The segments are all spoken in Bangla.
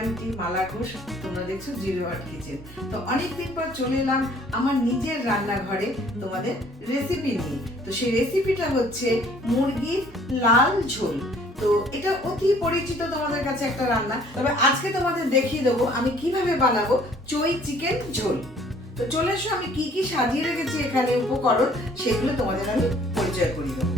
আন্টি মালা ঘোষ তোমরা দেখছ জিরো আর্ট কিচেন তো অনেকদিন পর চলে এলাম আমার নিজের রান্নাঘরে তোমাদের রেসিপি নিয়ে। তো সেই রেসিপিটা হচ্ছে মুরগির লাল ঝোল। তো এটা অতি পরিচিত তোমাদের কাছে একটা রান্না। তবে আজকে তোমাদের দেখিয়ে দেবো আমি কীভাবে বানাবো চই চিকেন ঝোল। তো চলে এসো, আমি কি কি সাজিয়ে রেখেছি এখানে উপকরণ, সেগুলো তোমাদের আমি পরিচয় করিয়ে দেবো।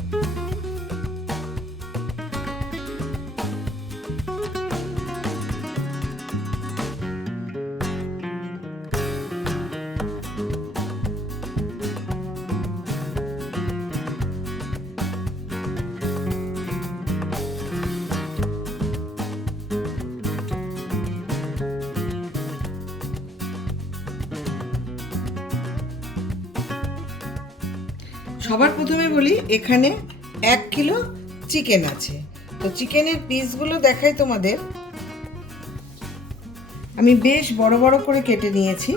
সবার প্রথমে বলি, এখানে এক কিলো চিকেন আছে। তো চিকেনের পিসগুলো দেখাই তোমাদের। আমি বেশ বড় বড় করে কেটে নিয়েছি।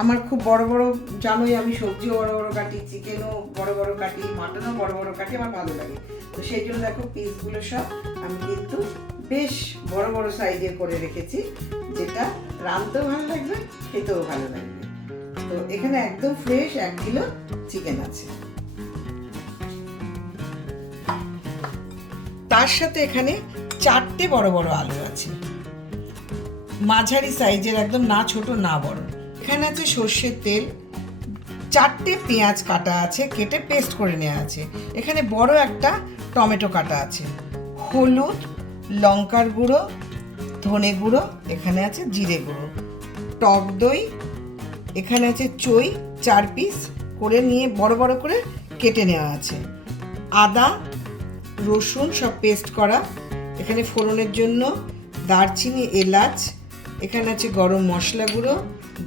আমার খুব বড় বড়, জানোই আমি সবজিও বড় বড় কাটি, চিকেনও বড় বড় কাটি, মাটনও বড় বড় কাটি, আমার ভালো লাগে। তো সেই জন্য দেখো পিসগুলো সব আমি কিন্তু বেশ বড় বড় সাইজের করে রেখেছি, যেটা রাঁধতেও ভালো লাগবে, খেতেও ভালো লাগবে। তো এখানে একদম ফ্রেশ এক কিলো চিকেন আছে। তার সাথে এখানে চারটে বড় বড় আলু আছে। মাঝারি সাইজের একদম না ছোট, না বড়। এখানে আছে সর্ষের তেল, চারটে পেঁয়াজ কাটা আছে, কেটে পেস্ট করে নেওয়া আছে। এখানে বড় একটা টমেটো কাটা আছে। হলুদ, লঙ্কার গুঁড়ো, ধনে গুঁড়ো, এখানে আছে জিরে গুঁড়ো। টক দই, এখানে আছে চই, চার পিস করে নিয়ে বড় বড় করে কেটে নেওয়া আছে। আদা রসুন সব পেস্ট করা। এখানে ফোড়নের জন্য দারচিনি, এলাচ, এখানে আছে গরম মশলা গুঁড়ো,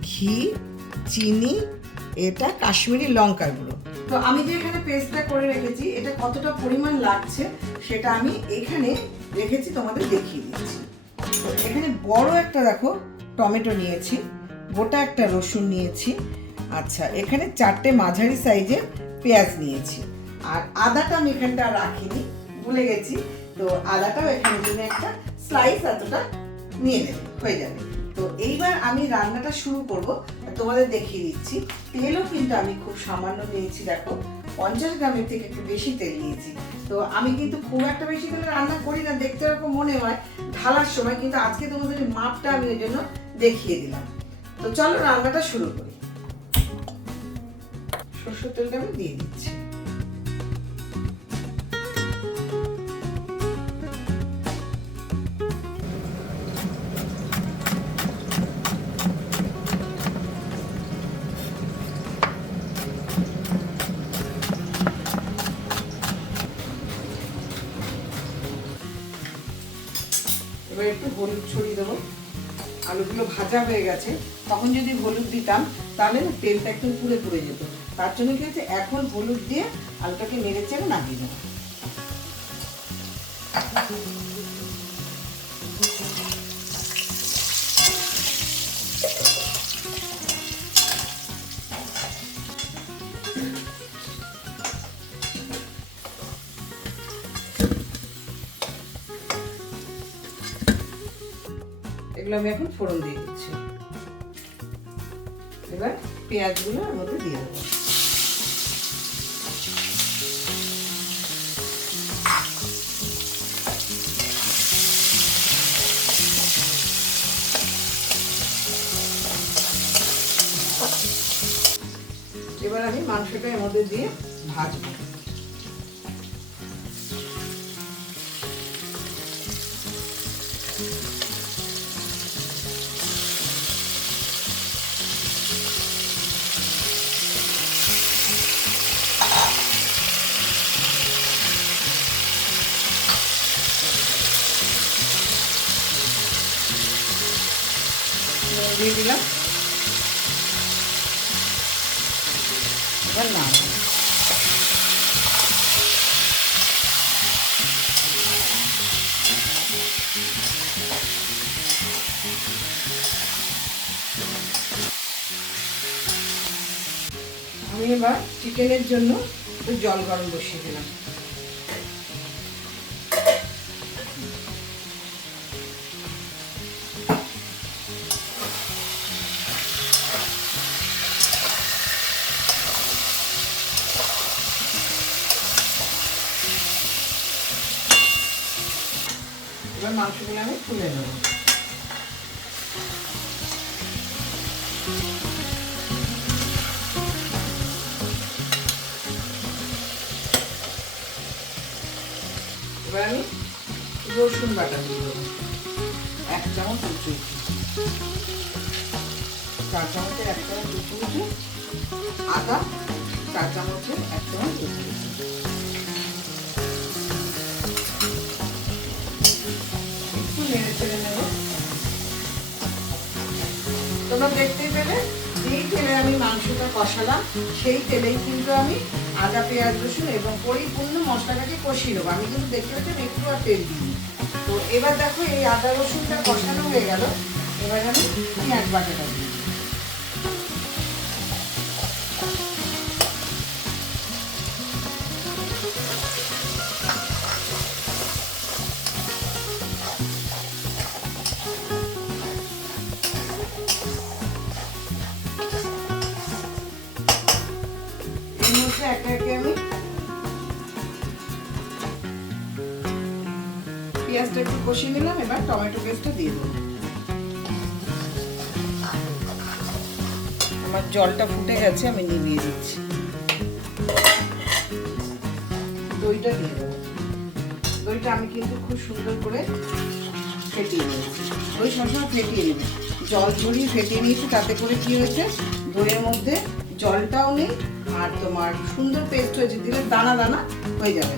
ঘি, চিনি, এটা কাশ্মীরি লঙ্কার গুঁড়ো। তো আমি যে এখানে পেস্টটা করে রেখেছি, এটা কতটা পরিমাণ লাগছে সেটা আমি এখানে রেখেছি, তোমাদের দেখিয়ে দিচ্ছি। এখানে বড় একটা দেখো টমেটো নিয়েছি, গোটা একটা রসুন নিয়েছি। আচ্ছা এখানে চারটে মাঝারি সাইজের পেঁয়াজ নিয়েছি। আর আদাটা আমি এখানটা রাখিনি, ভুলে গেছি। তো আদাটাও এখানে জন্য একটা স্লাইস এতটা নিয়ে নেবে, হয়ে যাবে। তো এইবার আমি রান্নাটা শুরু করব, তোমাদের দেখিয়ে দিচ্ছি। তেলও কিন্তু আমি খুব সামান্য নিয়েছি, দেখো। পঞ্চাশ গ্রামের থেকে একটু বেশি তেল নিয়েছি। তো আমি কিন্তু খুব একটা বেশি তেলে রান্না করি না, দেখতে এরকম মনে হয়। ঢালার সময় কিন্তু আজকে তোমাদের মাপটা আমি ওই জন্য দেখিয়ে দিলাম। তো চলো রান্নাটা শুরু করি। সরষের তেলটা আমি দিয়ে দিচ্ছি। হলুদ ছড়িয়ে দেবো। আলুগুলো ভাজা হয়ে গেছে। তখন যদি হলুদ দিতাম, তাহলে তেলটা একটু পুড়ে পুড়ে যেত। তার জন্য কি হচ্ছে এখন হলুদ দিয়ে আলুটাকে নেড়ে চেড়ে নামিয়ে দেবো এগুলো আমি এখন ফোড়ন দিয়ে দিচ্ছি। এবার পেঁয়াজগুলো এর মধ্যে দিয়ে দেবো। এবার আমি মাংসটা এর মধ্যে দিয়ে ভাজবো। এবার না আমি এবার চিকেনের জন্য একটু জল গরম বসিয়ে দিলাম। মাংসগুলো আমি তুলে নেব। রসুন বাটা দিয়ে এক চামচ উঁচু চার চামচের এক চামচ উঁচু। আদা চার চামচের এক চামচ উঁচু উঁচু। নেড়ে ছেড়ে নেব। তোমরা দেখতেই পেলে, যেই তেলে আমি মাংসটা কষালাম, সেই তেলেই কিন্তু আমি আদা, পেঁয়াজ, রসুন এবং পরিপূর্ণ মশলাটাকে কষিয়ে নেব। আমি কিন্তু দেখতে পাচ্ছি একটু আর তেল দিই তো এবার দেখো এই আদা, রসুনটা কষানো হয়ে গেল। এবার আমি পেঁয়াজ বাটাটা দিই। পেঁয়াজটা একটু কষিয়ে নিলাম, এবার টমেটো পেস্টটা দিয়ে দেবো। আমার জলটা ফুটে গেছে, আমি নিভিয়ে দিচ্ছি। দইটা দিয়ে দেবো। দইটা আমি কিন্তু খুব সুন্দর করে ফেটিয়ে নেব দই সবসময় ফেটিয়ে নেবে জল ঝরিয়ে ফেটিয়ে নিয়েছি, তাতে করে কি হয়েছে? দইয়ের মধ্যে জলটাও নেই, আর তোমার সুন্দর পেস্ট হয়েছে, দিলে দানা দানা হয়ে যাবে।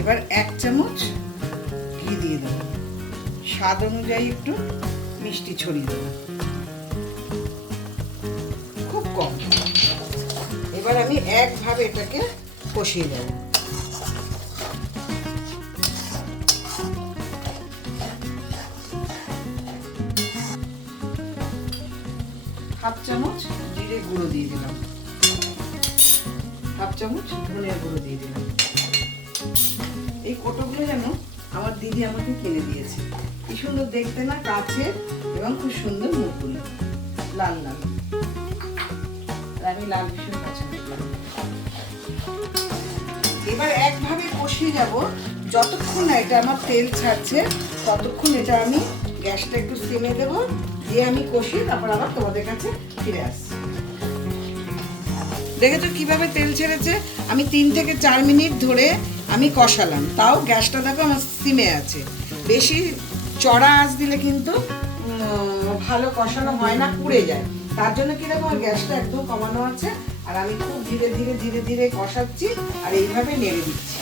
এবার এক চামচ ঘি দিয়ে দেবো। স্বাদ অনুযায়ী একটু মিষ্টি ছড়িয়ে দেবো। খুব কম। এবার আমি একভাবে এটাকে কষিয়ে দেব। হাফ চামচ জিরে গুঁড়ো দিয়ে দিলাম। হাফ চামচ ধনিয়া গুঁড়ো দিয়ে দিলাম। এই কোটোগুলো যেন আমার দিদি আমাকে কিনে দিয়েছে। কি সুন্দর দেখতে না কাছে এবং খুব সুন্দর মুখগুলো লাল লাল। আমি লাল ভীষণ পছন্দ এবার একভাবে কষিয়ে যাব। যতক্ষণ না এটা আমার তেল ছাড়ছে, ততক্ষণ এটা আমি গ্যাসটা একটু সিমে দেবো, দিয়ে আমি কষিয়ে তারপর আবার তোমাদের কাছে ফিরে আসছি। দেখেছ কীভাবে তেল ছেড়েছে? আমি তিন থেকে চার মিনিট ধরে আমি কষালাম। তাও গ্যাসটা দেখো আমার সিমে আছে। বেশি চড়া আঁচ দিলে কিন্তু ভালো কষানো হয় না, পুড়ে যায়। তার জন্য কি দেখো, আমার গ্যাসটা একদম কমানো আছে, আর আমি খুব ধীরে ধীরে ধীরে ধীরে কষাচ্ছি, আর এইভাবে নেড়ে দিচ্ছি।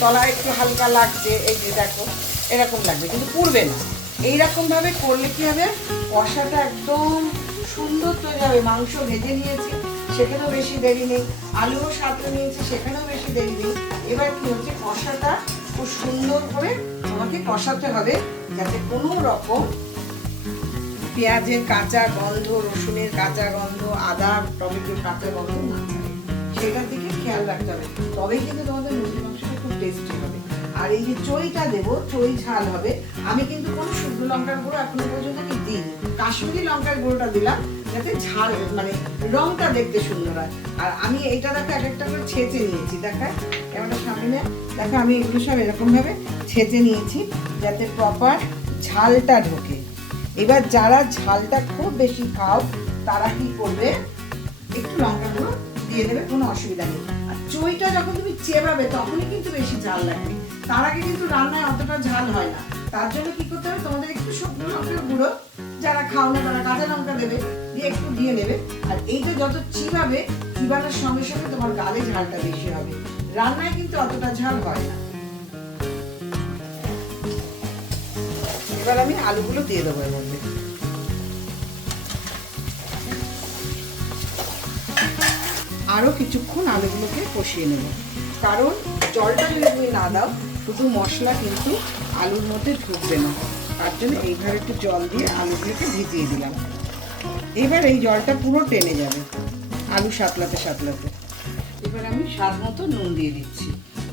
তলা একটু হালকা লাগছে, এই যে দেখো, এরকম লাগবে, কিন্তু পুড়বে না। এইরকম ভাবে করলে কি হবে, কষাটা একদম সুন্দর তৈরি হবে। মাংস ভেজে নিয়েছি সেখানেও বেশি দেরি নেই, আলুও সাথে নিয়েছি, সেখানেও বেশি দেরি নেই। এবার কি হচ্ছে, কষাটা খুব সুন্দর করে আমাকে কষাতে হবে, যাতে কোনো রকম পেঁয়াজের কাঁচা গন্ধ, রসুনের কাঁচা গন্ধ, আদা টমেটোর কাঁচা গন্ধ না সেটার দিকে খেয়াল রাখতে হবে। তবেই কিন্তু তোমাদের মুরগির মাংসটা খুব টেস্টি হবে। আর এই যে চইটা দেবো, চই ঝাল হবে। আমি কিন্তু কোনো শুকনো লঙ্কার গুঁড়ো এখনও পর্যন্ত দিইনি। কাশ্মীরি লঙ্কার গুঁড়োটা দিলাম। যাতে ঝাল মানে রংটা দেখতে সুন্দর হয়। আর আমি এইটা দেখো, এক একটা করে ছেঁচে নিয়েছি, দেখায়? ক্যামেরার সামনে। দেখো, আমি এগুলো সব এরকমভাবে ছেঁচে নিয়েছি, যাতে প্রপার ঝালটা ঢোকে। এবার যারা ঝালটা খুব বেশি খাও, তারা কি করবে? একটু লঙ্কা গুঁড়ো দিয়ে দেবে, কোনো অসুবিধা নেই। আর চইটা যখন তুমি চেবাবে, তখনই কিন্তু বেশি ঝাল লাগবে। তার আগে কিন্তু রান্নায় অতটা ঝাল হয় না। তার জন্য কি করতে হবে, তোমাদের একটু শুকনো লঙ্কার গুঁড়ো যারা খাও না, তারা কাঁচা লঙ্কা দেবে, দিয়ে একটু দিয়ে নেবে। আর এইটা যত চিবাবে, চিবানোর সঙ্গে সঙ্গে তোমার গালে ঝালটা বেশি হবে। রান্নায় কিন্তু অতটা ঝাল হয় না। এবার আমি আলুগুলো দিয়ে দেবো এর মধ্যে। আরও কিছুক্ষণ আলুগুলোকে কষিয়ে নেব। কারণ জলটা যদি তুমি না দাও, শুধু মশলা কিন্তু আলুর মধ্যে ঢুকবে না। তার জন্য এইভাবে একটু জল দিয়ে আলুগুলোকে ভিজিয়ে দিলাম। এবার এই জলটা পুরো টেনে যাবে, আলু সাতলাতে সাতলাতে। এবার আমি স্বাদ মতো নুন দিয়ে দিচ্ছি।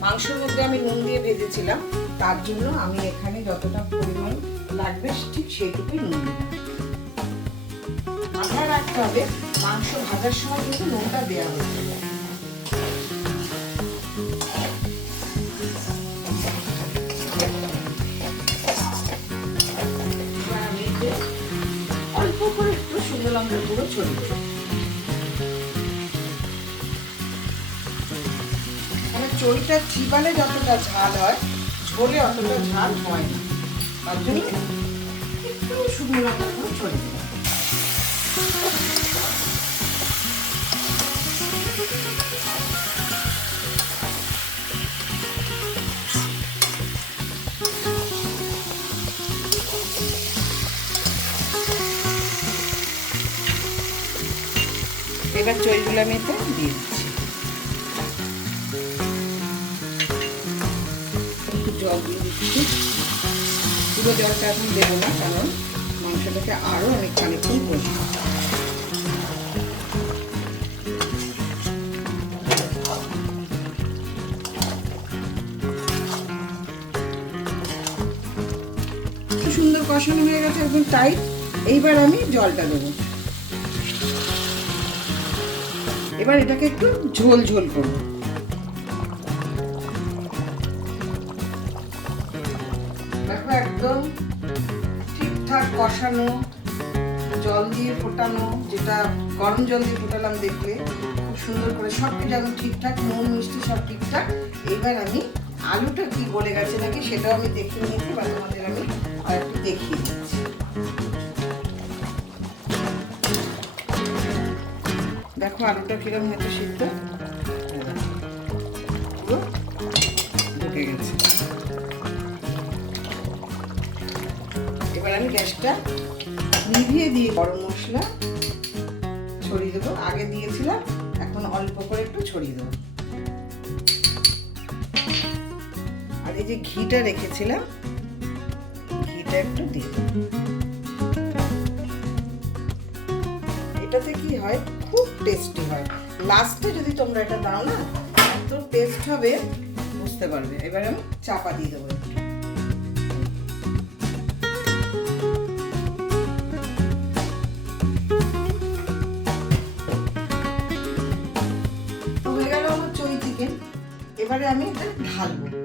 মাংসের মধ্যে আমি নুন দিয়ে ভেজেছিলাম, তার জন্য আমি এখানে যতটা পরিমাণ লাগবে ঠিক সেইটুকুই নুন দিলাম। মাথায় রাখতে হবে, মাংস ভাজার সময় কিন্তু নুনটা দেওয়া হচ্ছে দেবো মানে চড়িটা চিবালে যতটা ঝাল হয়, ঝোলে অতটা ঝাল হয় না। তার জন্য একটু শুকনো লঙ্কা ছড়িয়ে দেবো এবার চইগুলো আমি এতে দিয়ে দিচ্ছি। জল দিয়ে পুরো জলটা এখন দেবো না, কারণ মাংসটাকে আরও অনেক খানিক্ষণ কষবো খুব সুন্দর কষানো হয়ে গেছে, একদম টাইট এইবার আমি জলটা দেবো। এবার এটাকে একটু ঝোল ঝোল করব। দেখো একদম ঠিকঠাক কষানো, জল দিয়ে ফোটানো, যেটা গরম জল দিয়ে ফোটালাম দেখলে, খুব সুন্দর করে সব কিছু একদম ঠিকঠাক, নুন, মিষ্টি সব ঠিকঠাক। এবার আমি আলুটা কি গলে গেছে নাকি সেটাও আমি দেখিয়ে নিয়েছি বা তোমাদের আমি আর একটু দেখিয়ে দিচ্ছি। দেখো আলুটা কিরম হয়েছে সিদ্ধ? ঢুকে গেছে। এবার আমি গ্যাসটা নিভিয়ে দিয়ে গরম মশলা ছড়িয়ে দেবো। আগে দিয়েছিলাম, এখন অল্প করে একটু ছড়িয়ে দেবো। আর এই যে ঘিটা রেখেছিলাম, ঘিটা একটু দিয়ে এটাতে কি হয়? খুব টেস্টি হয়। লাস্টে যদি তোমরা এটা দাও না, এত টেস্ট হবে, বুঝতে পারবে। এবার আমি চাপা দিয়ে দেবো এবারে আমি এটা ঢালবো।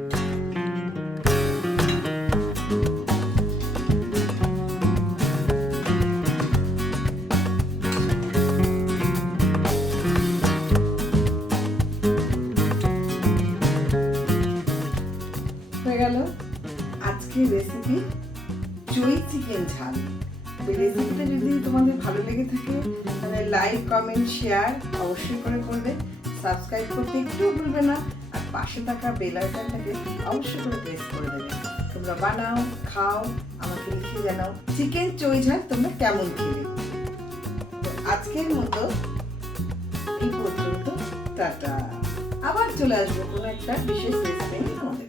চিকেন ঝাল রেসিপিটা যদি তোমাদের ভালো লেগে থাকে, তাহলে লাইক কমেন্ট শেয়ার অবশ্যই করে করবে। সাবস্ক্রাইব করতে একটু ভুলবে না, আর পাশে থাকা বেল আইকনটাকে অবশ্যই করে প্রেস করে দেবে। তোমরা বানাও, খাও, আমাকে লিখে জানাও চিকেন চই ঝাল তোমরা কেমন খেলে। আজকের মতো এই পর্যন্ত, টাটা। আবার চলে আসব কোনো একটা বিশেষ রেসিপি আমাদের